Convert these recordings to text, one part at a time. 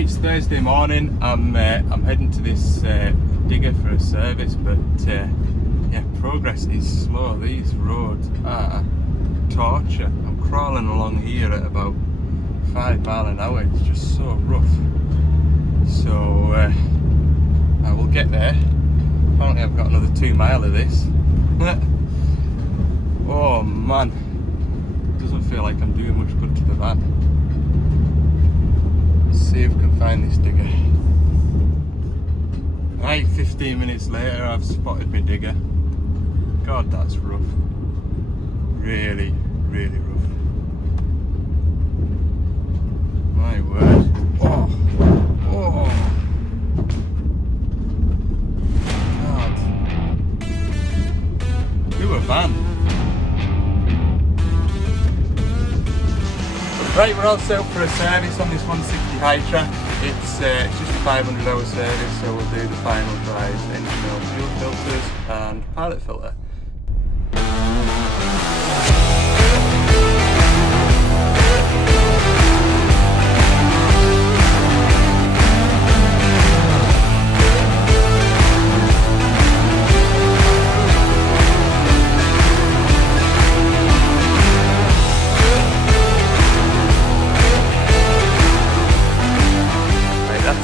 Right, it's Thursday morning. I'm heading to this digger for a service, but yeah, progress is slow. These roads are torture. I'm crawling along here at about 5 miles an hour. It's just so rough. So I will get there. Apparently I've got another 2 miles of this. Oh man, doesn't feel like I'm doing much good to the van. Let's see if we can find this digger. Right, 15 minutes later I've spotted my digger. God, that's rough. Really, really rough. My word. Oh, oh. God. Do a van. Right, we're all set up for a service on this 160 high track. It's just a 500-hour service, so we'll do the final drives, engine oil, fuel filters and pilot filter.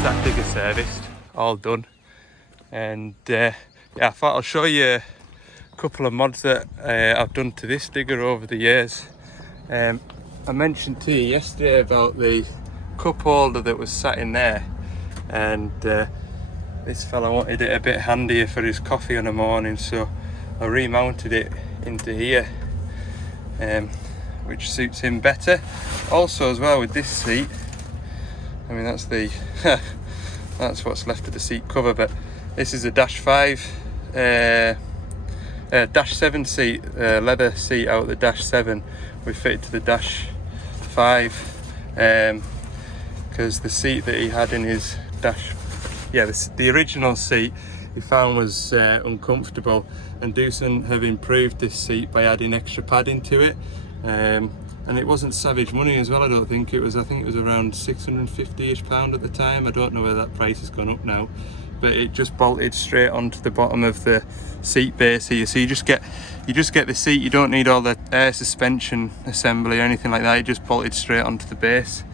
That digger serviced, all done, and yeah, I thought I'll show you a couple of mods that I've done to this digger over the years. I mentioned to you yesterday about the cup holder that was sat in there, and this fella wanted it a bit handier for his coffee in the morning, so I remounted it into here, which suits him better. Also as well with this seat, I mean that's the that's what's left of the seat cover, but this is a dash 7 seat, leather seat out of the dash 7. We fitted to the dash 5 because the seat that he had in his dash, the original seat he found was uncomfortable, and Doosan have improved this seat by adding extra padding to it. And it wasn't savage money as well, I don't think. I think it was around £650-ish at the time. I don't know whether that price has gone up now, but it just bolted straight onto the bottom of the seat base here. So you just get the seat. You don't need all the air suspension assembly or anything like that. It just bolted straight onto the base.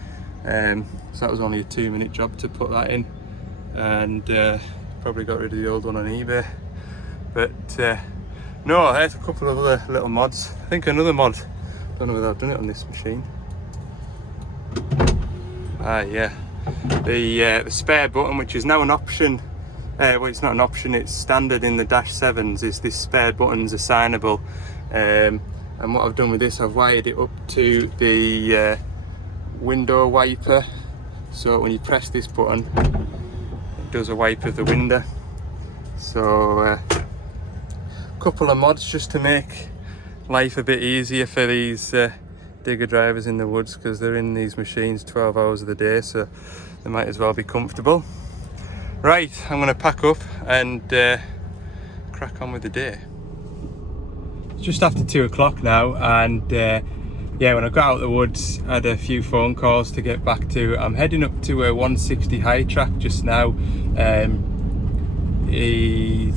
So that was only a 2-minute job to put that in, and probably got rid of the old one on eBay. But no, there's a couple of other little mods. I think another mod, don't know whether I've done it on this machine. Yeah, the spare button, which is now an option. Well, it's not an option, it's standard in the dash 7s, is this spare button's assignable. And what I've done with this, I've wired it up to the window wiper, so when you press this button it does a wipe of the window. So couple of mods just to make life a bit easier for these digger drivers in the woods, because they're in these machines 12 hours of the day, so they might as well be comfortable. Right, I'm going to pack up and crack on with the day. It's just after 2 o'clock now, and yeah, when I got out of the woods I had a few phone calls to get back to. I'm heading up to a 160 high track just now. He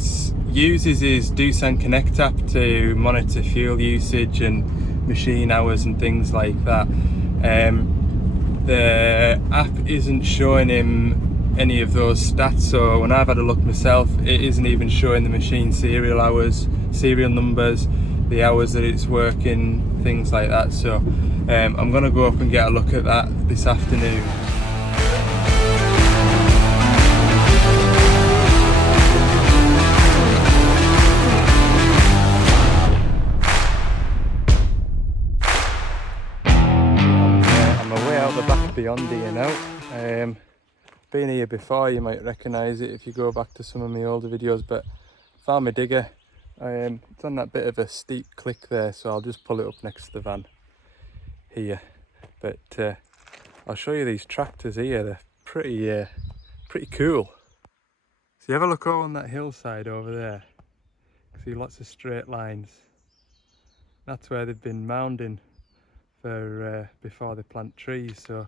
uses his Doosan Connect app to monitor fuel usage and machine hours and things like that. The app isn't showing him any of those stats, so when I've had a look myself, it isn't even showing the machine serial hours, serial numbers, the hours that it's working, things like that. So I'm going to go up and get a look at that this afternoon. Beyond here now. Been here before, you might recognise it if you go back to some of my older videos, but found my digger. It's on that bit of a steep click there, so I'll just pull it up next to the van here. But I'll show you these tractors here. They're pretty cool. So you have a look over on that hillside over there, see lots of straight lines. That's where they've been mounding for before they plant trees. So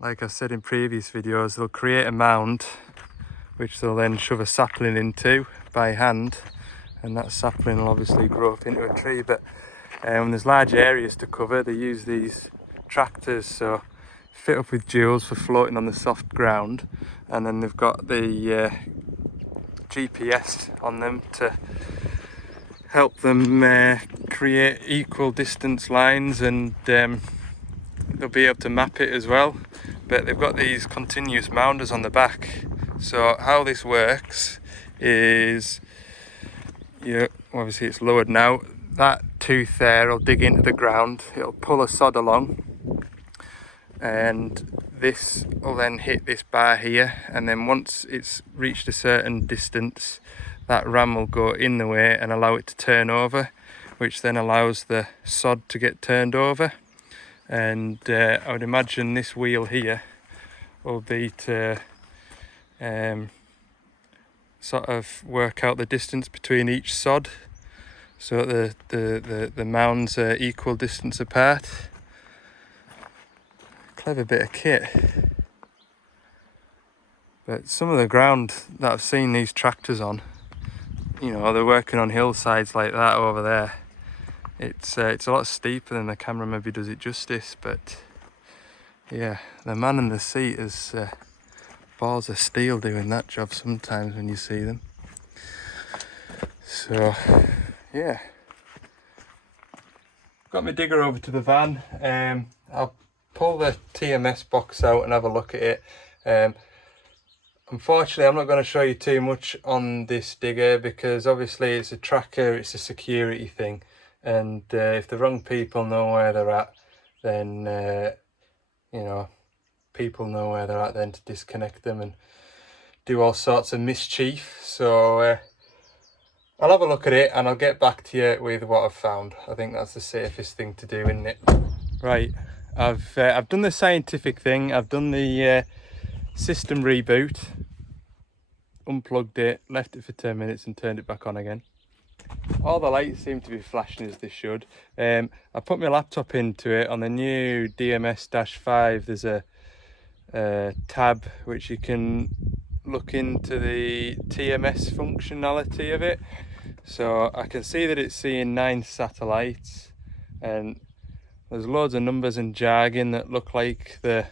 like I said in previous videos, they'll create a mound which they'll then shove a sapling into by hand, and that sapling will obviously grow up into a tree. But when there's large areas to cover, they use these tractors, so fit up with duals for floating on the soft ground, and then they've got the GPS on them to help them create equal distance lines, and they'll be able to map it as well. But they've got these continuous mounders on the back. So how this works is, obviously it's lowered now, that tooth there will dig into the ground, it'll pull a sod along, and this will then hit this bar here, and then once it's reached a certain distance, that ram will go in the way and allow it to turn over, which then allows the sod to get turned over. And I would imagine this wheel here will be to sort of work out the distance between each sod, so the mounds are equal distance apart. Clever bit of kit. But some of the ground that I've seen these tractors on, they're working on hillsides like that over there. It's a lot steeper than the camera maybe does it justice, but yeah, the man in the seat is balls of steel doing that job sometimes when you see them. So yeah, got my digger over to the van. I'll pull the TMS box out and have a look at it. Unfortunately, I'm not going to show you too much on this digger because obviously it's a tracker, it's a security thing, and if the wrong people know where they're at, then people know where they're at then to disconnect them and do all sorts of mischief. So I'll have a look at it and I'll get back to you with what I've found. I think that's the safest thing to do, isn't it? Right, I've done the scientific thing. I've done the system reboot, unplugged it, left it for 10 minutes and turned it back on again. All the lights seem to be flashing as they should. I put my laptop into it. On the new DMS-5 there's a tab which you can look into the TMS functionality of it. So I can see that it's seeing 9 satellites, and there's loads of numbers and jargon that look like they're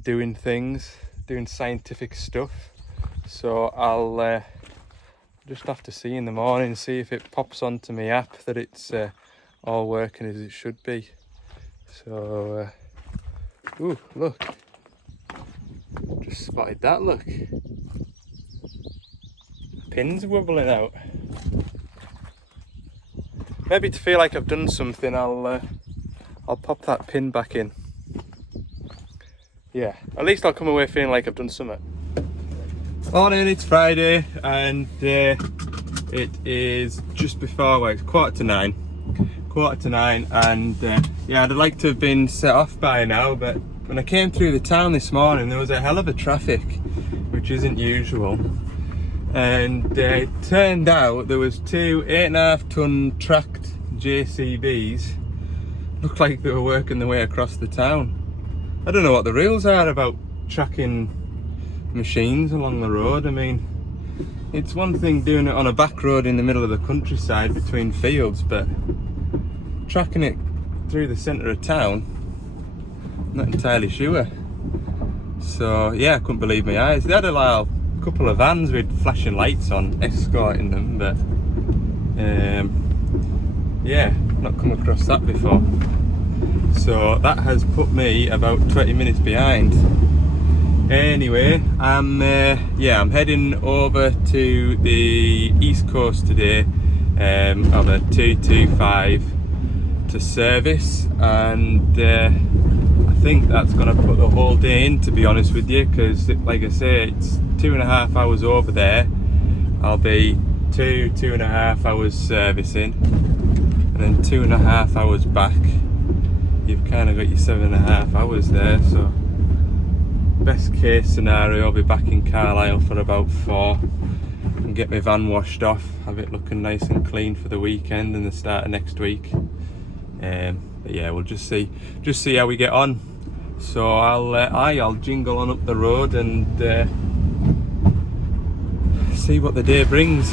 doing things, doing scientific stuff. So I'll just have to see in the morning, see if it pops onto my app that it's all working as it should be. So ooh, look, just spotted that, look, pins wobbling out. Maybe to feel like I've done something, I'll pop that pin back in. Yeah, at least I'll come away feeling like I've done something. Morning, it's Friday and it is just before, well, it's 9:15, and yeah, I'd like to have been set off by now, but when I came through the town this morning there was a hell of a traffic, which isn't usual, and it turned out there was 2 8.5-ton tracked JCBs. Looked like they were working their way across the town. I don't know what the rules are about tracking machines along the road. I mean, it's one thing doing it on a back road in the middle of the countryside between fields, but tracking it through the centre of town, I'm not entirely sure. So yeah, I couldn't believe my eyes. They had a couple of vans with flashing lights on escorting them, but yeah, not come across that before. So that has put me about 20 minutes behind. Anyway, I'm heading over to the east coast today of a 225 to service, and I think that's going to put the whole day in, to be honest with you, because like I say, it's 2.5 hours over there. I'll be 2.5 hours servicing and then 2.5 hours back. You've kind of got your 7.5 hours there, so best case scenario, I'll be back in Carlisle for about 4 and get my van washed off, have it looking nice and clean for the weekend and the start of next week. But yeah, we'll just see how we get on. So I'll jingle on up the road and see what the day brings.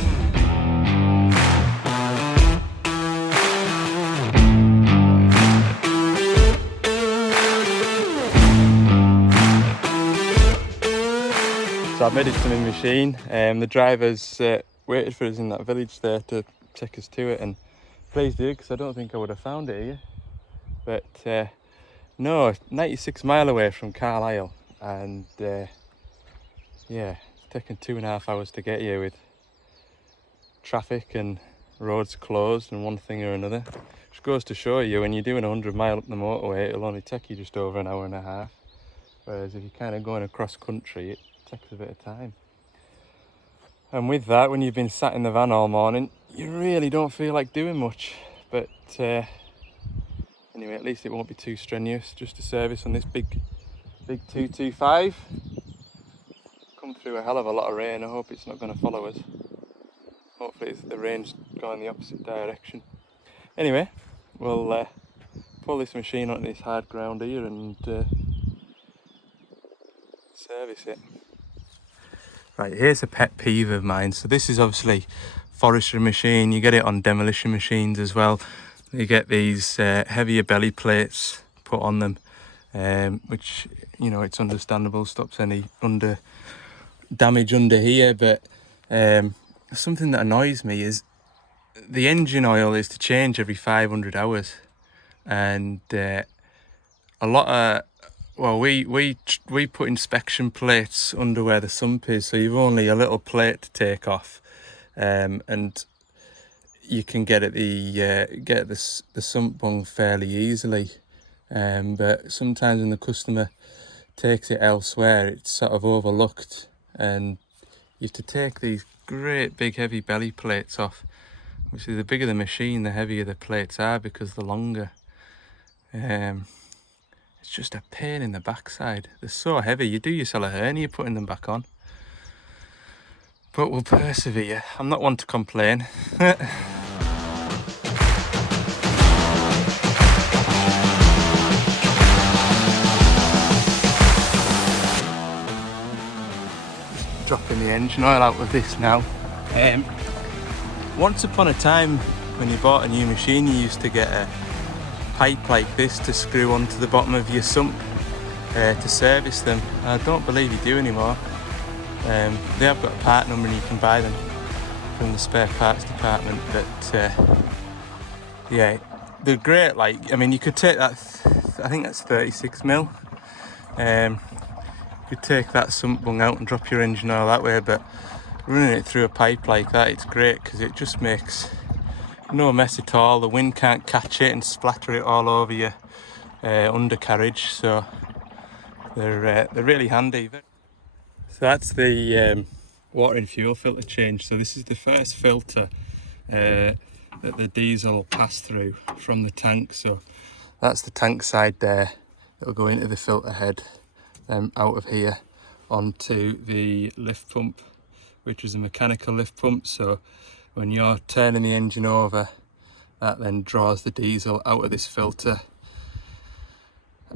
So I've made it to my machine. The driver's waited for us in that village there to take us to it, and please do, because I don't think I would have found it here. But no, 96 mile away from Carlisle, and yeah, it's taken 2.5 hours to get here with traffic and roads closed and one thing or another. Which goes to show you, when you're doing 100 mile up the motorway, it'll only take you just over an hour and a half. Whereas if you're kind of going across country, it takes a bit of time. And with that, when you've been sat in the van all morning, you really don't feel like doing much. But anyway, at least it won't be too strenuous. Just a service on this big 225. Come through a hell of a lot of rain. I hope it's not going to follow us. Hopefully the rain's going the opposite direction. Anyway, we'll pull this machine onto this hard ground here and service it. Right, here's a pet peeve of mine. So this is obviously Forestry machine. You get it on demolition machines as well. You get these heavier belly plates put on them, which, you know, it's understandable, stops any damage under here. But something that annoys me is the engine oil is to change every 500 hours, and a lot of, well, we put inspection plates under where the sump is, so you've only a little plate to take off, and you can get at the sump bung fairly easily. But sometimes when the customer takes it elsewhere, it's sort of overlooked, and you have to take these great big heavy belly plates off. Obviously, the bigger the machine, the heavier the plates are because they're longer. It's just a pain in the backside. They're so heavy, you do yourself a hernia putting them back on. But we'll persevere. I'm not one to complain. Dropping the engine oil out of this now. Once upon a time, when you bought a new machine, you used to get a pipe like this to screw onto the bottom of your sump to service them. I don't believe you do anymore. They have got a part number and you can buy them from the spare parts department, but yeah, they're great. Like, I mean, you could take that, I think that's 36 mil. You could take that sump bung out and drop your engine oil that way, but running it through a pipe like that, it's great because it just makes no mess at all. The wind can't catch it and splatter it all over your undercarriage, so they're really handy. So that's the water and fuel filter change. So this is the first filter that the diesel will pass through from the tank. So that's the tank side there that will go into the filter head, out of here onto the lift pump, which is a mechanical lift pump. So when you're turning the engine over, that then draws the diesel out of this filter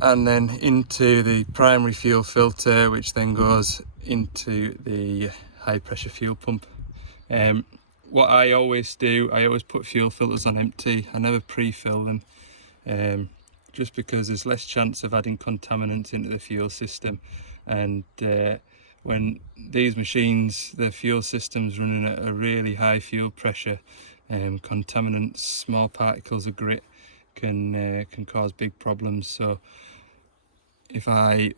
and then into the primary fuel filter, which then goes into the high pressure fuel pump. What I always do, I always put fuel filters on empty. I never pre-fill them, just because there's less chance of adding contaminants into the fuel system. And when these machines, the fuel system's running at a really high fuel pressure, contaminants, small particles of grit can cause big problems. So if I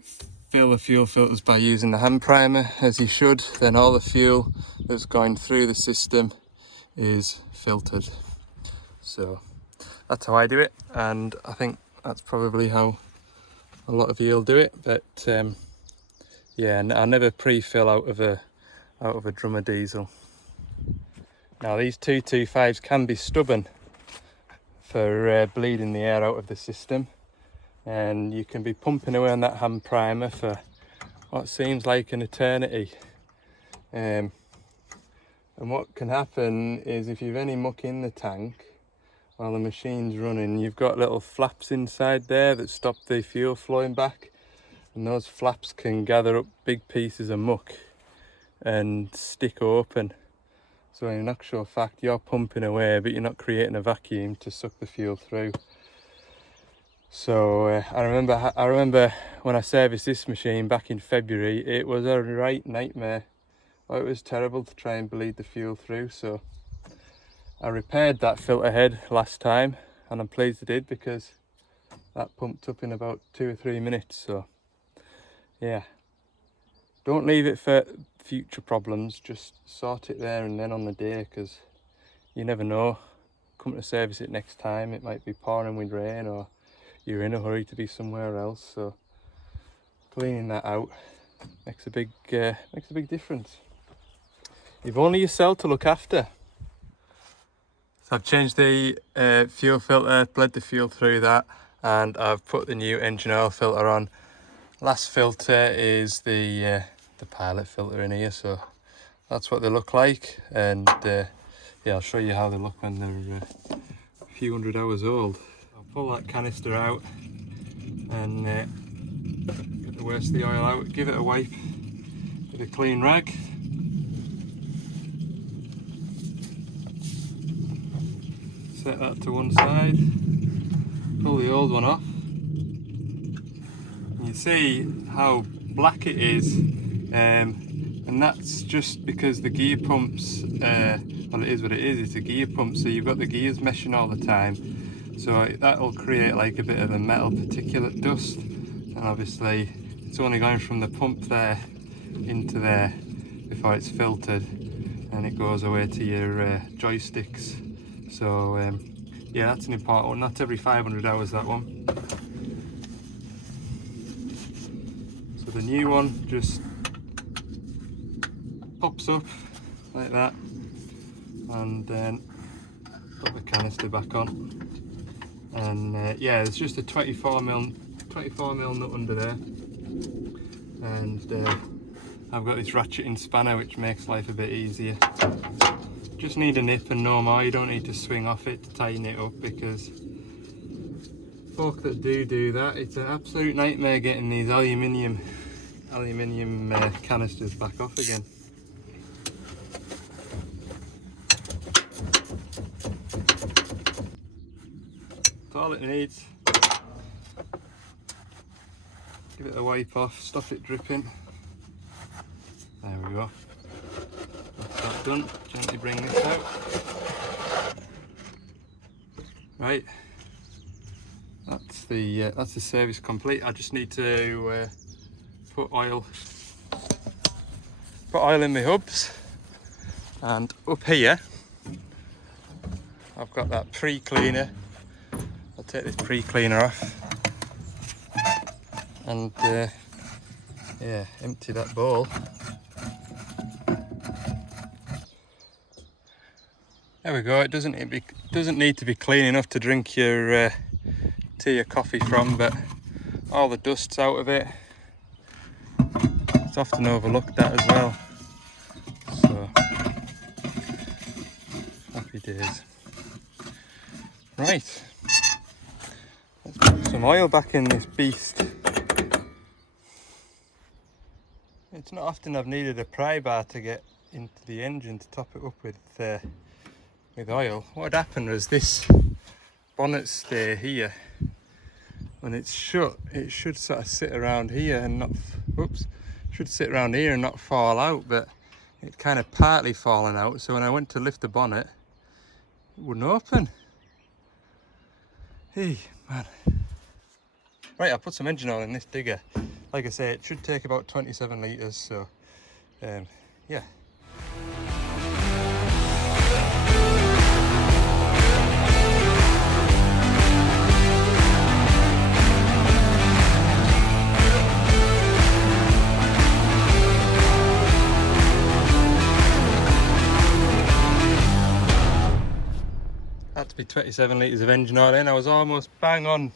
fill the fuel filters by using the hand primer, as you should, then all the fuel that's going through the system is filtered. So that's how I do it, and I think that's probably how a lot of you will do it. But yeah, I never pre-fill out of a drum of diesel. Now these 225s can be stubborn for bleeding the air out of the system, and you can be pumping away on that hand primer for what seems like an eternity. And what can happen is, if you've any muck in the tank while the machine's running, you've got little flaps inside there that stop the fuel flowing back, and those flaps can gather up big pieces of muck and stick open. So in actual fact, you're pumping away, but you're not creating a vacuum to suck the fuel through. So I remember when I serviced this machine back in February, it was a right nightmare. Oh, it was terrible to try and bleed the fuel through. So I repaired that filter head last time, and I'm pleased I did, because that pumped up in about 2 or 3 minutes. So yeah, don't leave it for future problems, just sort it there and then on the day, because you never know. Come to service it next time, it might be pouring with rain, or you're in a hurry to be somewhere else. So cleaning that out makes a big difference. You've only yourself to look after. So I've changed the fuel filter, bled the fuel through that, and I've put the new engine oil filter on. Last filter is the pilot filter in here, so that's what they look like. And yeah, I'll show you how they look when they're a few hundred hours old. I'll pull that canister out and get the worst of the oil out, give it a wipe with a clean rag. Set that to one side, pull the old one off. And you see how black it is, and that's just because the gear pumps, well, it is what it is, it's a gear pump, so you've got the gears meshing all the time, so that'll create like a bit of a metal particulate dust, and obviously it's only going from the pump there into there before it's filtered, and it goes away to your joysticks. So yeah, that's an important one. That's every 500 hours, that one. So the new one just pops up like that, and then put the canister back on. And yeah, it's just a 24mm nut under there, and I've got this ratcheting spanner which makes life a bit easier. Just need a nip and no more. You don't need to swing off it to tighten it up, because folk that do that, it's an absolute nightmare getting these aluminium canisters back off again. That's all it needs. Give it a wipe off, stop it dripping. There we go. That's that done. Gently bring this out. Right, that's the service complete. I just need to put oil in my hubs, and up here I've got that pre-cleaner. I'll take this pre-cleaner off and yeah, empty that bowl. There we go. It doesn't need to be clean enough to drink your tea or coffee from, but all the dust's out of it. It's often overlooked, that as well. So happy days. Right, let's put some oil back in this beast. It's not often I've needed a pry bar to get into the engine to top it up with oil. What had happened was this bonnet stay here, when it's shut, it should sort of sit around here and not, should sit around here and not fall out, but it kind of partly fallen out, so when I went to lift the bonnet, it wouldn't open. Hey, man. Right, I'll put some engine oil in this digger. Like I say, it should take about 27 litres, so yeah. Had to be 27 litres of engine oil in. I was almost bang on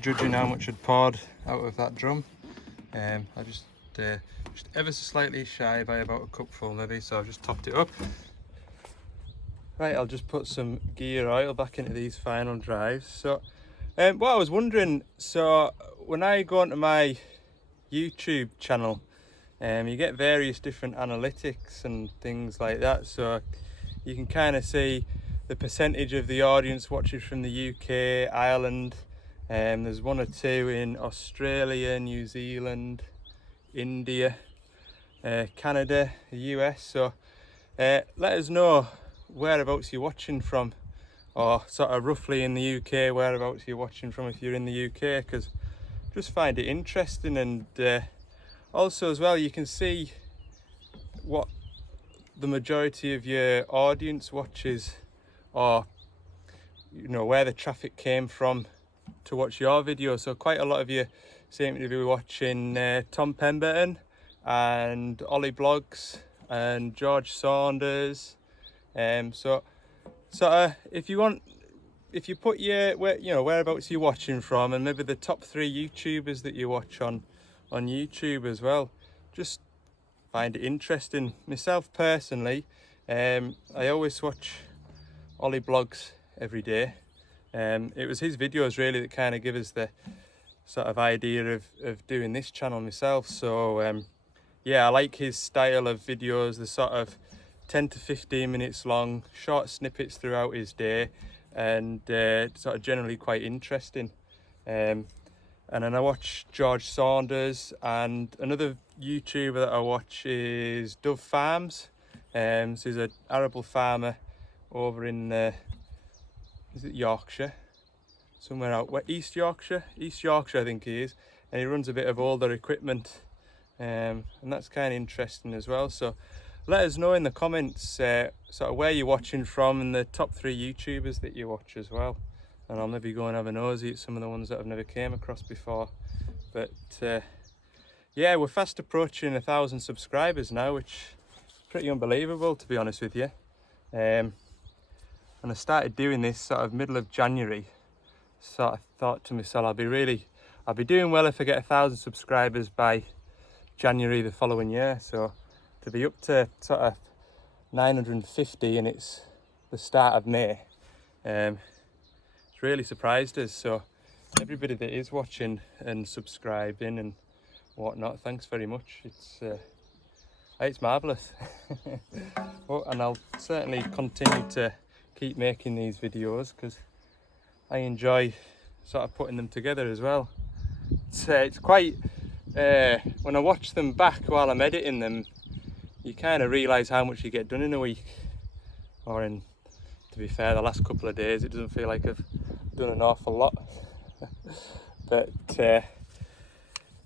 judging how much I'd poured out of that drum. I just ever so slightly shy by about a cupful maybe, so I've just topped it up. Right, I'll just put some gear oil back into these final drives. So what I was wondering, so when I go onto my YouTube channel. You get various different analytics and things like that, so you can kind of see the percentage of the audience watches from the UK, Ireland. There's 1 or 2 in Australia, New Zealand, India, Canada, the US. So let us know whereabouts you're watching from, or sort of roughly in the UK whereabouts you're watching from if you're in the UK, because just find it interesting. And also as well, you can see what the majority of your audience watches, or you know, where the traffic came from to watch your video. So quite a lot of you seem to be watching Tom Pemberton and Ollie Blogs and George Saunders. So sort of, if you put your whereabouts you're watching from, and maybe the top 3 YouTubers that you watch on YouTube as well, just find it interesting. Myself personally, I always watch Ollie Blogs every day. It was his videos really that kind of give us the sort of idea of doing this channel myself. So yeah, I like his style of videos, the sort of 10 to 15 minutes long, short snippets throughout his day, and sort of generally quite interesting. And then I watch George Saunders, and another YouTuber that I watch is Dove Farms. So he's an arable farmer over in is it Yorkshire? Somewhere out East Yorkshire I think he is, and he runs a bit of older equipment, and that's kind of interesting as well. So let us know in the comments sort of where you're watching from and the top 3 YouTubers that you watch as well, and I'll maybe go and have a nosy at some of the ones that I've never came across before. But yeah, we're fast approaching 1,000 subscribers now, which is pretty unbelievable, to be honest with you. And I started doing this sort of middle of January, so I thought to myself, I'll be doing well if I get 1,000 subscribers by January the following year. So to be up to sort of 950 and it's the start of May, it's really surprised us. So everybody that is watching and subscribing and whatnot, thanks very much. It's marvellous. Well, and I'll certainly continue to keep making these videos because I enjoy sort of putting them together as well. It's quite when I watch them back while I'm editing them, you kind of realise how much you get done in a week, or to be fair, the last couple of days it doesn't feel like I've done an awful lot. But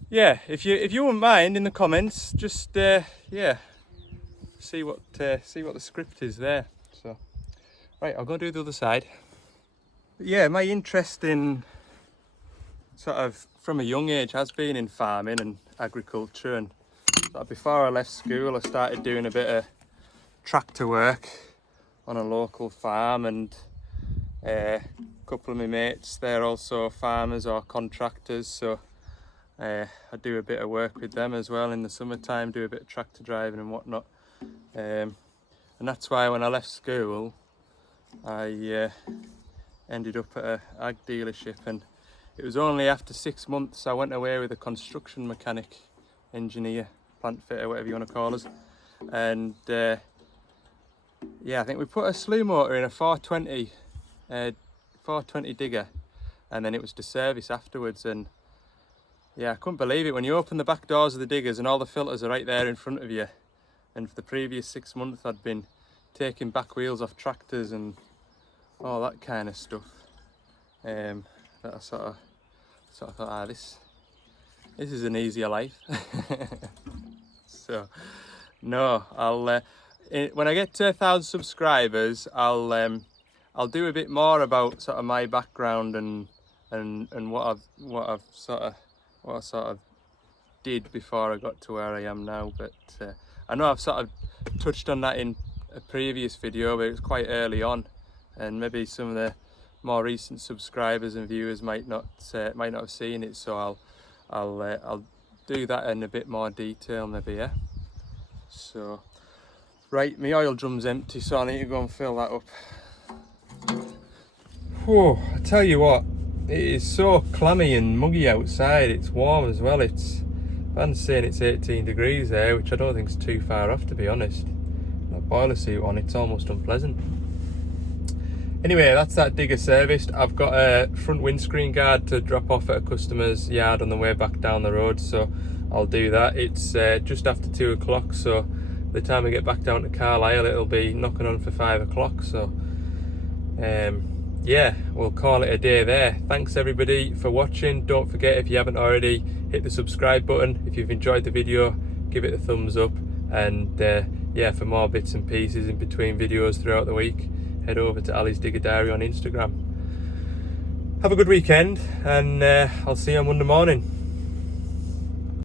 yeah, if you wouldn't mind in the comments, just yeah, see what the script is there. So right, I'll go do the other side. But yeah, my interest in sort of from a young age has been in farming and agriculture, and sort of before I left school I started doing a bit of tractor work on a local farm, and a couple of my mates, they're also farmers or contractors, so I do a bit of work with them as well in the summertime, do a bit of tractor driving and whatnot. And that's why when I left school I ended up at an ag dealership, and it was only after 6 months I went away with a construction mechanic, engineer, plant fitter, whatever you want to call us. And yeah, I think we put a slew motor in a 420 digger, and then it was to service afterwards. And yeah, I couldn't believe it when you open the back doors of the diggers and all the filters are right there in front of you. And for the previous 6 months I'd been taking back wheels off tractors and all that kind of stuff. That I sort of thought, this is an easier life. So no, I'll when I get to 1,000 subscribers, I'll do a bit more about sort of my background and what I sort of did before I got to where I am now. But I know I've sort of touched on that in a previous video, but it was quite early on, and maybe some of the more recent subscribers and viewers might not have seen it. So I'll do that in a bit more detail maybe, yeah. So right, my oil drum's empty, so I need to go and fill that up. Whoa, I tell you what, it is so clammy and muggy outside. It's warm as well. Van's saying it's 18 degrees there, which I don't think is too far off, to be honest. That boiler suit on, it's almost unpleasant. Anyway, that's that digger serviced. I've got a front windscreen guard to drop off at a customer's yard on the way back down the road, so I'll do that. It's just after 2 o'clock, so by the time we get back down to Carlisle, it'll be knocking on for 5 o'clock. So yeah, we'll call it a day there. Thanks everybody for watching. Don't forget, if you haven't already, hit the subscribe button. If you've enjoyed the video, give it a thumbs up, and yeah, for more bits and pieces in between videos throughout the week, head over to Ali's Digger Diary on Instagram. Have a good weekend, and I'll see you on Monday morning.